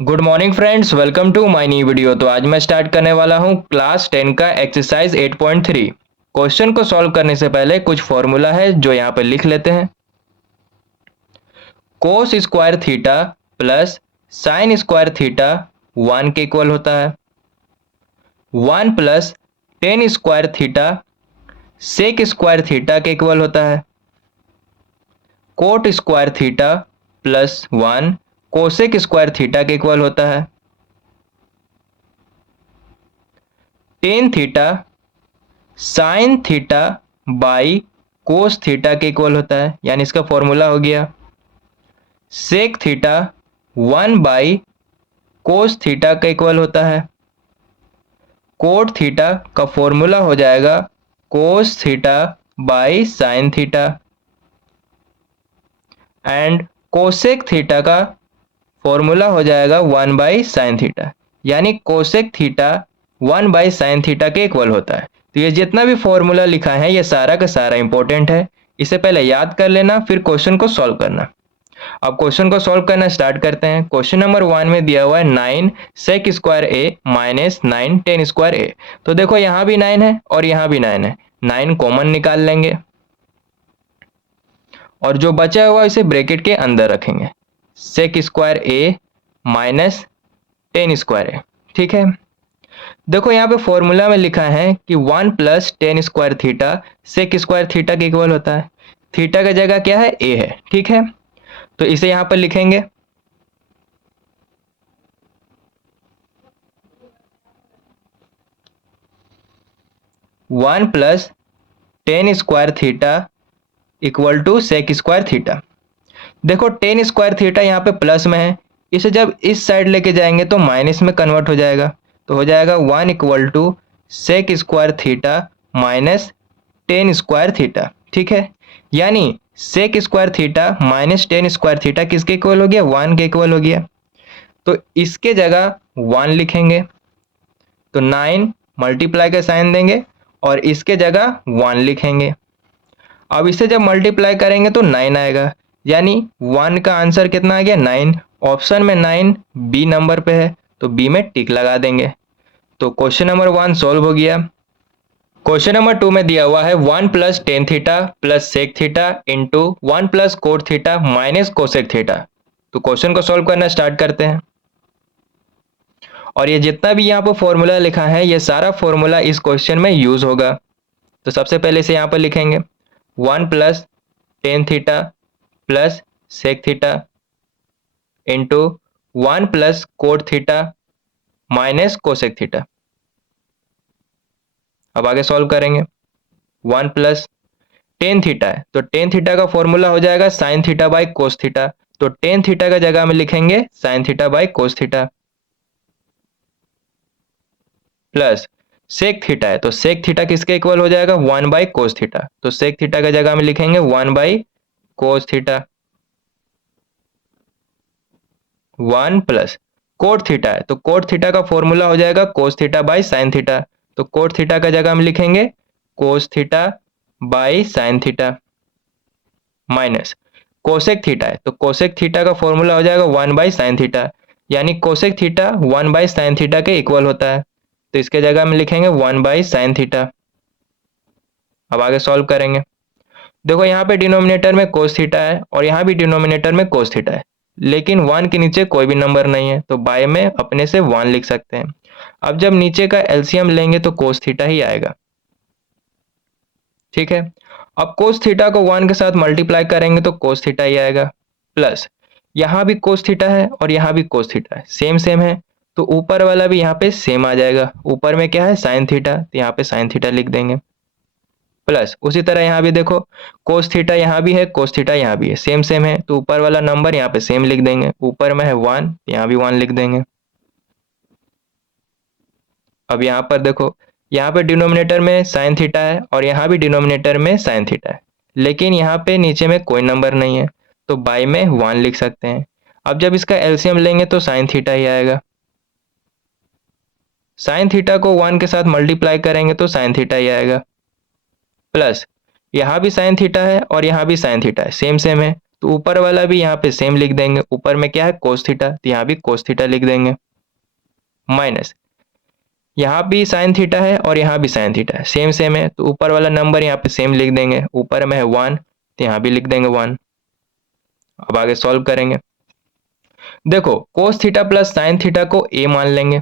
Good morning friends, welcome to my new video. तो आज मैं स्टार्ट करने वाला हूं क्लास 10 का एक्सरसाइज 8.3। क्वेश्चन को सॉल्व करने से पहले कुछ फॉर्मूला है जो यहां पर लिख लेते हैं। Cos square theta plus sine square theta 1 के इक्वल होता है। 1 plus tan square theta sec square theta के इक्वल होता है। Cot square theta plus 1 cosec square theta के इक्वल होता है। Tan theta sine theta by cos theta के इक्वल होता है, यानी इसका फॉर्मूला हो गया sec theta 1 by cos theta का इक्वल होता है। कोट थीटा का फॉर्मूला हो जाएगा cos theta by sine theta and cosec theta का फॉर्मूला हो जाएगा 1 बाई साइन थीटा, यानी cosec theta 1 by sine theta के इक्वल होता है। तो ये जितना भी फॉर्मूला लिखा है ये सारा का सारा इंपॉर्टेंट है, इसे पहले याद कर लेना फिर क्वेश्चन को सॉल्व करना। अब क्वेश्चन को सॉल्व करना स्टार्ट करते हैं। क्वेश्चन नंबर 1 में दिया हुआ है 9 sec square A minus 9 ten square A. तो देखो यहाँ भी 9 है और यहाँ भी 9 है, 9 कॉमन निकाल लेंगे और जो बचा हुआ इसे ब्रैकेट के अंदर रखेंगे। सेक स्क्वायर ए माइनस टेन स्क्वायर ए, ठीक है। देखो यहाँ पे फॉर्मूला में लिखा है कि 1 plus tan square theta sec square theta के इक्वल होता है। थीटा का जगह क्या है, ए है, ठीक है। तो इसे यहाँ पर लिखेंगे 1 plus tan square theta equal to sec square theta. देखो टेन स्क्वायर थीटा यहाँ पे प्लस में है, इसे जब इस साइड लेके जाएंगे तो माइनस में कन्वर्ट हो जाएगा। तो हो जाएगा 1 equal to sec square theta minus tan square theta, ठीक है। यानी sec square theta minus tan square theta किसके इक्वल हो गया, 1 के इक्वल हो गया। तो इसके जगह 1 लिखेंगे तो 9 मल्टीप्लाई का साइन देंगे और इसके जगह 1 लिखेंगे। अब इसे जब मल्टीप्लाई करेंगे तो 9 आएगा, यानी 1 का आंसर कितना आ गया, 9। ऑप्शन में 9 बी नंबर पे है तो बी में टिक लगा देंगे। तो क्वेश्चन नंबर 1 सॉल्व हो गया। क्वेश्चन नंबर 2 में दिया हुआ है 1 plus tan theta plus sec theta into 1 plus cot theta minus cosec theta. तो क्वेश्चन को सॉल्व करना स्टार्ट करते हैं और ये जितना भी यहाँ पर फॉर्मूला लिखा है ये सारा फॉर्मूला इस क्वेश्चन में यूज होगा। तो सबसे पहले से यहाँ पर लिखेंगे 1 plus tan theta plus sec theta into 1 plus cot theta minus cosec theta. अब आगे सॉल्व करेंगे। 1 प्लस टेन थीटा है तो टेन थीटा का फॉर्मूला हो जाएगा sine theta by cos theta. तो टेन थीटा का जगह में लिखेंगे sine theta by cos theta plus sec theta है तो सेक थीटा किसके इक्वल हो जाएगा, 1 बाई कोस थीटा। तो सेक थीटा का जगह में लिखेंगे 1 by cos theta. 1 plus cot theta है तो कोट थीटा का फॉर्मूला हो जाएगा cos theta by sine theta. तो कोट थीटा का जगह में लिखेंगे cos theta by sine theta minus cosec theta है तो कोसेक थीटा का फॉर्मूला हो जाएगा 1 बाई साइन थीटा, यानी cosec theta 1 by sine theta के इक्वल होता है। तो इसके जगह में लिखेंगे 1 बाई साइन थीटा। अब आगे सॉल्व करेंगे। देखो यहाँ पे डिनोमिनेटर में कोस थीटा है और यहाँ भी डिनोमिनेटर में कोस थीटा है, लेकिन 1 के नीचे कोई भी नंबर नहीं है तो बाय में अपने से 1 लिख सकते हैं। अब जब नीचे का एलसीएम लेंगे तो कोस थीटा ही आएगा, ठीक है। अब कोस थीटा को 1 के साथ मल्टीप्लाई करेंगे तो कोस थीटा ही आएगा प्लस यहाँ भी कोस थीटा है और यहाँ भी कोस थीटा है, सेम सेम है तो ऊपर वाला भी यहाँ पे सेम आ जाएगा। ऊपर में क्या है, साइन थीटा, तो यहाँ पे साइन थीटा लिख देंगे प्लस उसी तरह यहाँ भी देखो कोस थीटा यहाँ भी है कोस थीटा यहाँ भी है, सेम सेम है तो ऊपर वाला नंबर यहाँ पे सेम लिख देंगे। ऊपर में है 1, यहाँ भी 1 लिख देंगे। अब यहाँ पर देखो यहाँ पे डिनोमिनेटर में साइन थीटा है और यहाँ भी डिनोमिनेटर में साइन थीटा है, लेकिन यहाँ पे नीचे में कोई नंबर नहीं है तो बाई में 1 लिख सकते हैं। अब जब इसका एलसीएम लेंगे तो साइन थीटा ही आएगा। साइन थीटा को 1 के साथ मल्टीप्लाई करेंगे तो साइन थीटा ही आएगा प्लस यहाँ भी साइन थीटा है और यहाँ भी साइन थीटा है, सेम सेम है तो ऊपर वाला भी यहाँ पे सेम लिख देंगे, ऊपर में क्या है कोस थीटा, तो यहाँ भी कोस थीटा लिख देंगे, माइनस यहाँ भी साइन थीटा है और यहाँ भी साइन थीटा है, सेम सेम है, तो ऊपर वाला नंबर यहाँ पे सेम लिख देंगे, ऊपर में है 1 तो यहाँ भी लिख देंगे 1। अब आगे सॉल्व करेंगे। देखो कोस थीटा प्लस साइन थीटा को ए मान लेंगे,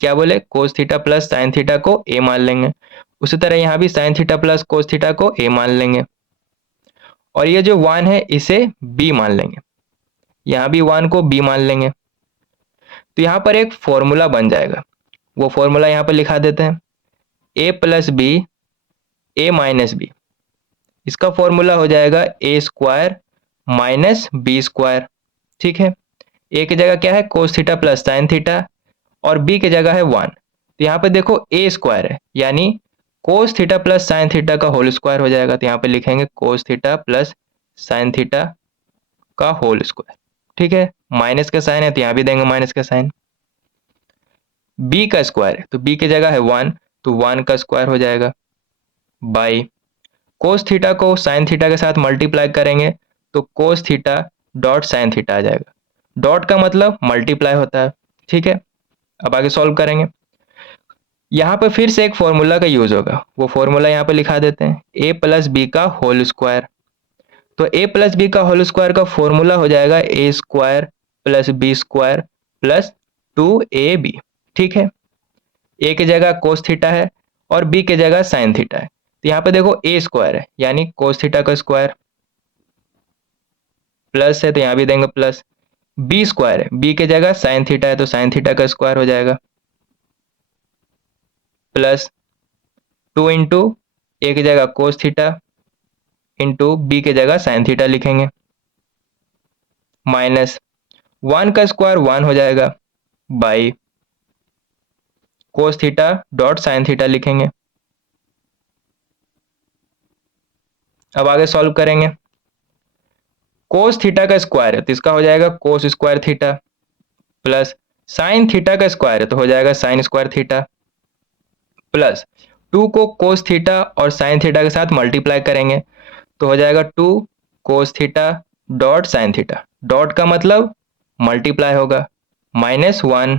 क्या बोले कोस थीटा प्लस साइन थीटा को ए मान लेंगे, उसी तरह यहाँ भी sine theta plus cos theta को ए मान लेंगे, और ये जो 1 है इसे बी मान लेंगे, यहाँ भी 1 को बी मान लेंगे। तो यहाँ पर एक फॉर्मूला बन जाएगा, वो फॉर्मूला यहाँ पर लिखा देते हैं, A plus B A minus B, इसका फॉर्मूला हो जाएगा A square minus B square. ठीक है, ए की जगह क्या है कोस थीटा प्लस साइन थीटा और बी की जगह है 1, तो यहाँ पे देखो ए स्क्वायर है यानी कोस थीटा प्लस साइन थीटा का होल स्क्वायर हो जाएगा, तो यहाँ पे लिखेंगे कोस थीटा प्लस साइन थीटा का होल स्क्वायर। ठीक है, माइनस का साइन है तो यहाँ भी देंगे माइनस का साइन। बी का स्क्वायर है तो बी की जगह है 1 तो 1 का स्क्वायर हो जाएगा, बाई कोस थीटा को साइन थीटा के साथ मल्टीप्लाई करेंगे तो cos theta dot sine theta आ जाएगा, डॉट का मतलब मल्टीप्लाई होता है। ठीक है, अब आगे सॉल्व करेंगे। यहाँ पे फिर से एक फॉर्मूला का यूज होगा, वो फॉर्मूला यहाँ पे लिखा देते हैं, ए प्लस बी का होल स्क्वायर। तो ए प्लस बी का होल स्क्वायर का फॉर्मूला हो जाएगा A square plus B square plus 2ab। ठीक है, ए की जगह कोस थीटा है और बी की जगह साइन थीटा है, तो यहाँ पे देखो ए स्क्वायर है यानी कोस थीटा का स्क्वायर, प्लस है तो यहाँ भी देंगे प्लस, बी स्क्वायर है बी की जगह साइन थीटा है तो साइन थीटा का स्क्वायर हो जाएगा, प्लस 2 इंटू ए की जगह कोस थीटा इंटू बी की जगह साइन थीटा लिखेंगे, माइनस 1 का स्क्वायर 1 हो जाएगा by cos theta dot sine theta लिखेंगे। अब आगे सॉल्व करेंगे। कोस थीटा का स्क्वायर है तो इसका हो जाएगा cos square theta, plus sine theta का स्क्वायर है तो हो जाएगा साइन स्क्वायर थीटा, प्लस 2 को कोस थीटा और साइन थीटा के साथ मल्टीप्लाई करेंगे तो हो जाएगा 2 कोस theta dot sine theta, dot का मतलब मल्टीप्लाई होगा, minus 1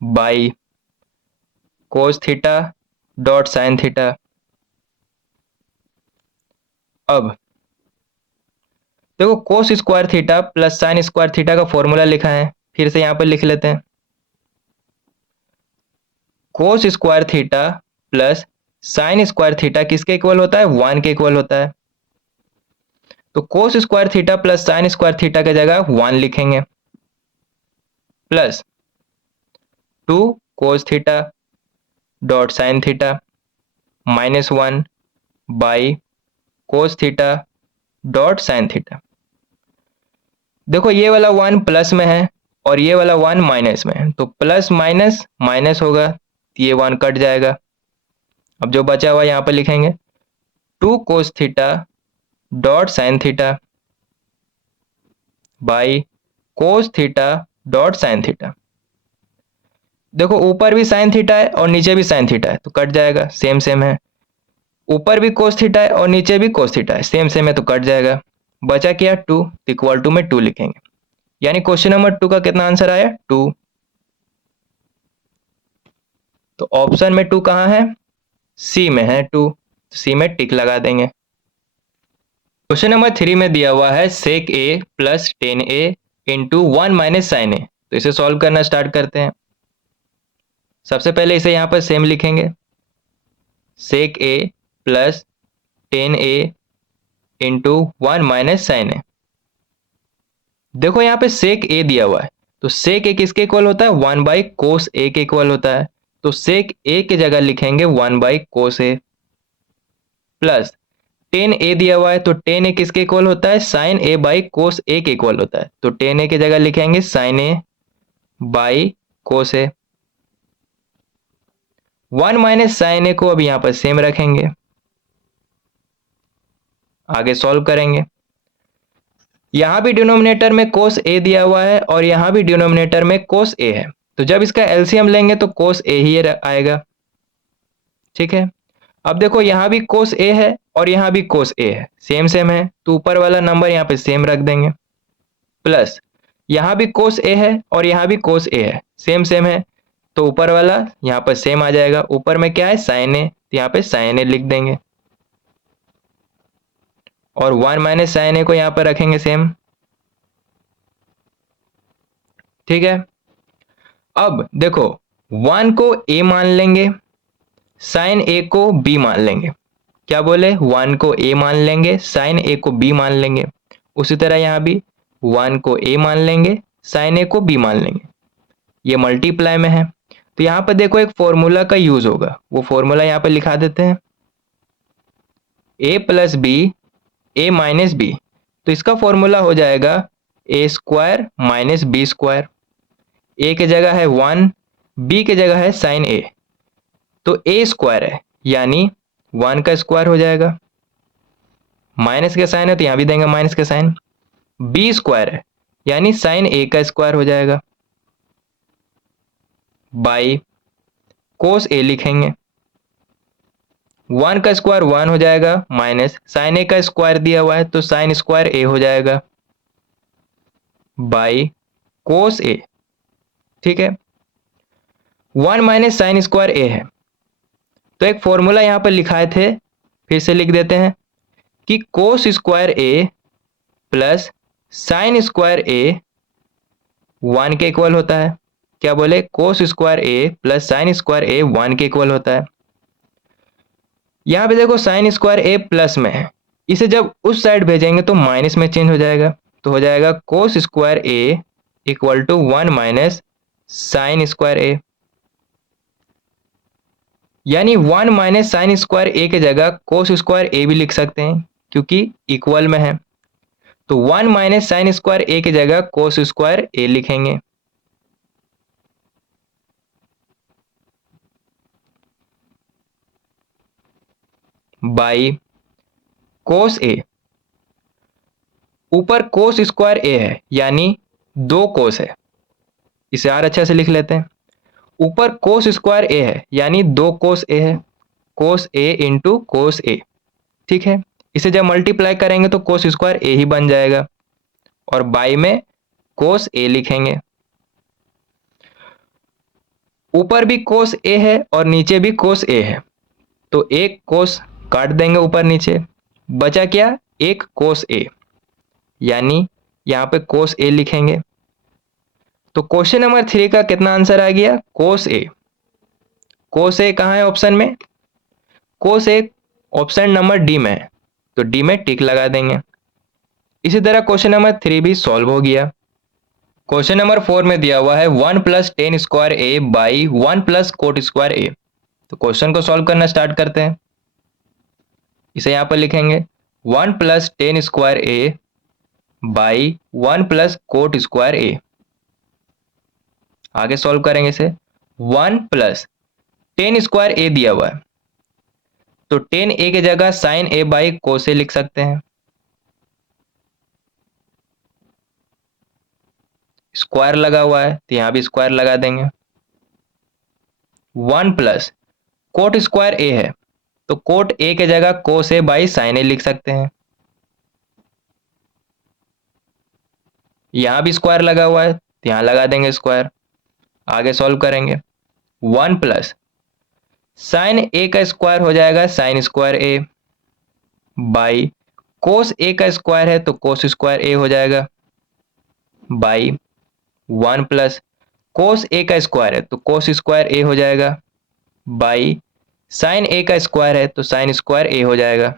by cos theta dot sine theta. अब देखो कोस square theta plus sine square theta का फॉर्मूला लिखा है, फिर से यहां पर लिख लेते हैं, cos square theta plus sine square theta किसके इक्वल होता है 1 के इक्वल होता है, तो कोस square theta plus sine square theta की जगह 1 लिखेंगे, plus 2 cos theta dot sine theta minus 1 by cos theta dot sine theta. देखो ये वाला 1 प्लस में है और ये वाला 1 माइनस में है, तो प्लस माइनस माइनस होगा तो ये 1 कट जाएगा। अब जो बचा हुआ यहाँ पर लिखेंगे 2 कोस theta dot sine theta by cos theta dot sine theta. देखो ऊपर भी साइन थीटा है और नीचे भी साइन थीटा है तो कट जाएगा, सेम सेम है, ऊपर भी कोस थीटा है और नीचे भी कोस थीटा है, सेम सेम है तो कट जाएगा। बचा क्या 2 इक्वल टू में 2 लिखेंगे, यानी क्वेश्चन नंबर 2 का कितना आंसर आया 2। तो ऑप्शन में 2 कहाँ है, सी में है 2, सी में टिक लगा देंगे। क्वेश्चन नंबर 3 में दिया हुआ है sec A plus 10a into 1 minus sine A, तो इसे सॉल्व करना स्टार्ट करते हैं। सबसे पहले इसे यहाँ पर सेम लिखेंगे, sec A plus 10a into 1 minus sine A. देखो यहाँ पे सेक ए दिया हुआ है तो सेक ए किसके इक्वल होता है 1 बाई कोस ए के इक्वल होता है, तो सेक ए की जगह लिखेंगे 1 by cos A, plus 10a दिया हुआ है तो 10a किसके इक्वल होता है साइन ए बाई कोस ए के इक्वल होता है, तो 10a की जगह लिखेंगे sine A by cos A. 1 minus sine A को अब यहाँ पर सेम रखेंगे, आगे सॉल्व करेंगे। यहां भी डिनोमिनेटर में कोस ए दिया हुआ है और यहां भी डिनोमिनेटर में कोस ए है, तो जब इसका एलसीएम लेंगे तो कोस ए ही आएगा। ठीक है, अब देखो यहां भी कोस ए है और यहाँ भी कोस ए है, सेम सेम है, तो ऊपर वाला नंबर यहाँ पे सेम रख देंगे। प्लस यहाँ भी कोस ए है और यहाँ भी कोस ए है, सेम सेम है, तो ऊपर वाला यहाँ पर सेम आ जाएगा। ऊपर में क्या है, साइन ए, तो यहाँ पे साइन ए लिख देंगे और 1 माइनस साइन ए को यहाँ पर रखेंगे सेम। ठीक है, अब देखो 1 को ए मान लेंगे, साइन ए को बी मान लेंगे। क्या बोले, 1 को ए मान लेंगे, साइन ए को बी मान लेंगे। उसी तरह यहाँ भी 1 को ए मान लेंगे, साइन ए को बी मान लेंगे। ये मल्टीप्लाई में है, तो यहाँ पर देखो एक फॉर्मूला का यूज होगा, वो फॉर्मूला यहाँ पर लिखा देते हैं, A plus B A minus B. तो इसका फॉर्मूला हो जाएगा A square minus B square. ए की जगह है 1, बी की जगह है साइन ए, तो ए स्क्वायर है यानी 1 का स्क्वायर हो जाएगा, माइनस का साइन है तो यहाँ भी देंगे माइनस का साइन। बी स्क्वायर है यानी साइन ए का स्क्वायर हो जाएगा, बाई कोस ए लिखेंगे, 1 का स्क्वायर 1 हो जाएगा, माइनस साइन ए का स्क्वायर दिया हुआ है तो साइन स्क्वायर ए हो जाएगा, बाई कोस ए। ठीक है, 1 माइनस साइन स्क्वायर ए है, तो एक फॉर्मूला यहां पर लिखाए थे, फिर से लिख देते हैं कि cos square A plus sine square A 1 के इक्वल होता है। क्या बोले, कोस square A plus sine square A 1 के इक्वल होता है। यहाँ पे देखो साइन स्क्वायर ए प्लस में है, इसे जब उस साइड भेजेंगे तो माइनस में चेंज हो जाएगा, तो हो जाएगा cos square A equal to 1 minus sine square A, यानी 1 माइनस साइन स्क्वायर ए की जगह कोस स्क्वायर ए भी लिख सकते हैं क्योंकि इक्वल में है, तो 1 माइनस साइन स्क्वायर ए की जगह कोस स्क्वायर ए लिखेंगे। बाई कोस ए, ऊपर कोस स्क्वायर ए है यानी 2 कोस है, इसे और अच्छे से लिख लेते हैं। ऊपर कोस स्क्वायर ए है यानी 2 कोस ए है, कोस ए इंटू कोस ए। ठीक है, इसे जब मल्टीप्लाई करेंगे तो कोस स्क्वायर ए ही बन जाएगा और बाई में कोस ए लिखेंगे। ऊपर भी कोस ए है और नीचे भी कोस ए है, तो एक कोस काट देंगे ऊपर नीचे, बचा क्या, एक कोस ए, यानी यहाँ पे कोस ए लिखेंगे। तो क्वेश्चन नंबर 3 का कितना आंसर आ गया, कोस ए। कोस ए कहाँ है ऑप्शन में, कोस ए ऑप्शन नंबर डी में है, तो डी में टिक लगा देंगे। इसी तरह क्वेश्चन नंबर 3 भी सॉल्व हो गया। क्वेश्चन नंबर 4 में दिया हुआ है 1 plus tan square A by 1 plus cot square A. तो क्वेश्चन को सॉल्व करना स्टार्ट करते हैं। इसे यहाँ पर लिखेंगे 1 plus tan square A by 1 plus cot square A. आगे सॉल्व करेंगे इसे, 1 प्लस टेन स्क्वायर ए दिया हुआ है, तो टेन ए की जगह साइन ए बाई कोस ए लिख सकते हैं। स्क्वायर लगा हुआ है तो यहां भी स्क्वायर लगा देंगे। 1 प्लस कोट स्क्वायर ए है, तो कोट ए की जगह कोस ए बाई साइन ए लिख सकते हैं। यहां भी स्क्वायर लगा हुआ है तो यहां लगा देंगे स्क्वायर। आगे सॉल्व करेंगे, 1 प्लस साइन ए का स्क्वायर हो जाएगा sine square A by cos A का स्क्वायर है तो कोस स्क्वायर ए हो जाएगा, बाई 1 प्लस कोस ए का स्क्वायर है तो कोस स्क्वायर ए हो जाएगा, बाई साइन ए का स्क्वायर है तो साइन स्क्वायर ए हो जाएगा।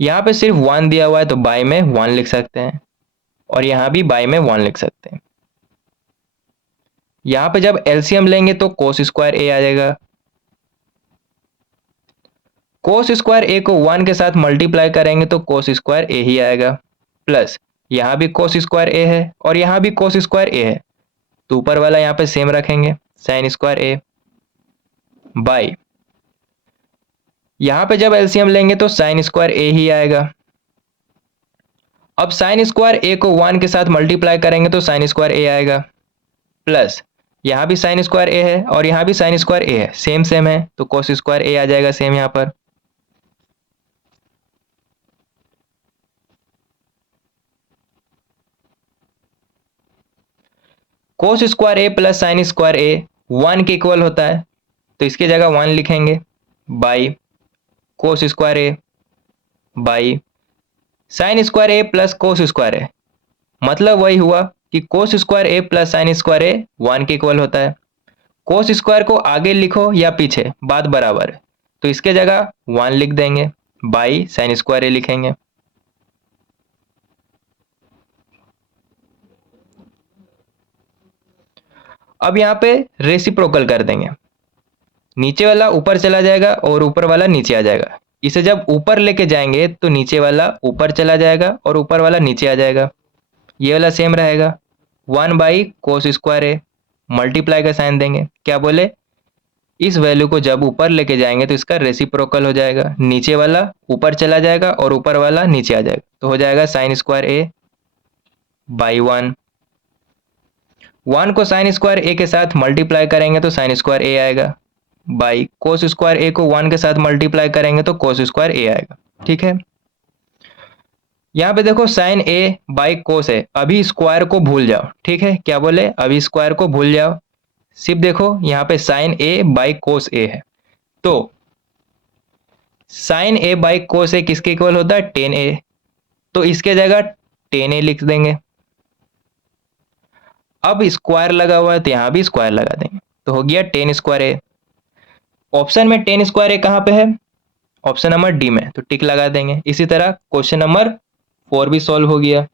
यहां पे सिर्फ 1 दिया हुआ है तो बाई में 1 लिख सकते हैं और यहां भी बाई में 1 लिख सकते हैं। यहां पे जब एलसीएम लेंगे तो कोस स्क्वायर ए आ जाएगा। कोस स्क्वायर ए को 1 के साथ मल्टीप्लाई करेंगे तो कोस स्क्वायर ए ही आएगा, प्लस यहां भी कोस स्क्वायर ए है और यहां भी कोस स्क्वायर ए है, तो ऊपर वाला यहां पे सेम रखेंगे साइन स्क्वायर ए, बाई यहां पे जब एलसीएम लेंगे तो साइन स्क्वायर ए ही आएगा। अब साइन स्क्वायर ए को 1 के साथ मल्टीप्लाई करेंगे तो साइन स्क्वायर ए आएगा, प्लस यहाँ भी साइन स्क्वायर ए है और यहाँ भी साइन स्क्वायर ए है, सेम सेम है, तो कोस स्क्वायर ए आ जाएगा सेम यहाँ पर। कोस square A plus sine square A 1 के इक्वल होता है, तो इसकी जगह 1 लिखेंगे by cos square A by sine square A plus cos square A. मतलब वही हुआ कि cos square A plus sine square A 1 के इक्वल होता है। कोस स्क्वायर को आगे लिखो या पीछे, बात बराबर है, तो इसके जगह 1 लिख देंगे बाई साइन स्क्वायर ए लिखेंगे। अब यहाँ पे रेसिप्रोकल कर देंगे, नीचे वाला ऊपर चला जाएगा और ऊपर वाला नीचे आ जाएगा। इसे जब ऊपर लेके जाएंगे तो नीचे वाला ऊपर चला जाएगा और ऊपर वाला नीचे आ जाएगा। ये वाला सेम रहेगा, 1 by cos square A, multiply का साइन देंगे, क्या बोले, इस वैल्यू को जब ऊपर लेके जाएंगे तो इसका रेसिप्रोकल हो जाएगा, नीचे वाला ऊपर चला जाएगा और ऊपर वाला नीचे आ जाएगा, तो हो जाएगा साइन स्क्वायर ए बाई 1। 1 को साइन स्क्वायर ए के साथ मल्टीप्लाई करेंगे तो साइन स्क्वायर ए आएगा, बाई कोस स्क्वायर ए को 1 के साथ मल्टीप्लाई करेंगे तो कोस स्क्वायर ए आएगा। ठीक है, यहाँ पे देखो साइन ए बाई कोस है, अभी स्क्वायर को भूल जाओ। ठीक है, क्या बोले, अभी स्क्वायर को भूल जाओ, सिर्फ देखो यहाँ पे साइन ए बाई कोस ए है, तो साइन ए बाई कोस ए किसके इक्वल होता है, टेन ए, तो इसके जगह टेन ए लिख देंगे। अब स्क्वायर लगा हुआ है तो यहाँ भी स्क्वायर लगा देंगे, तो हो गया टेन स्क्वायर ए। ऑप्शन में टेन स्क्वायर ए कहाँ पे है, ऑप्शन नंबर डी में, तो टिक लगा देंगे। इसी तरह क्वेश्चन नंबर 4 भी सॉल्व हो गया।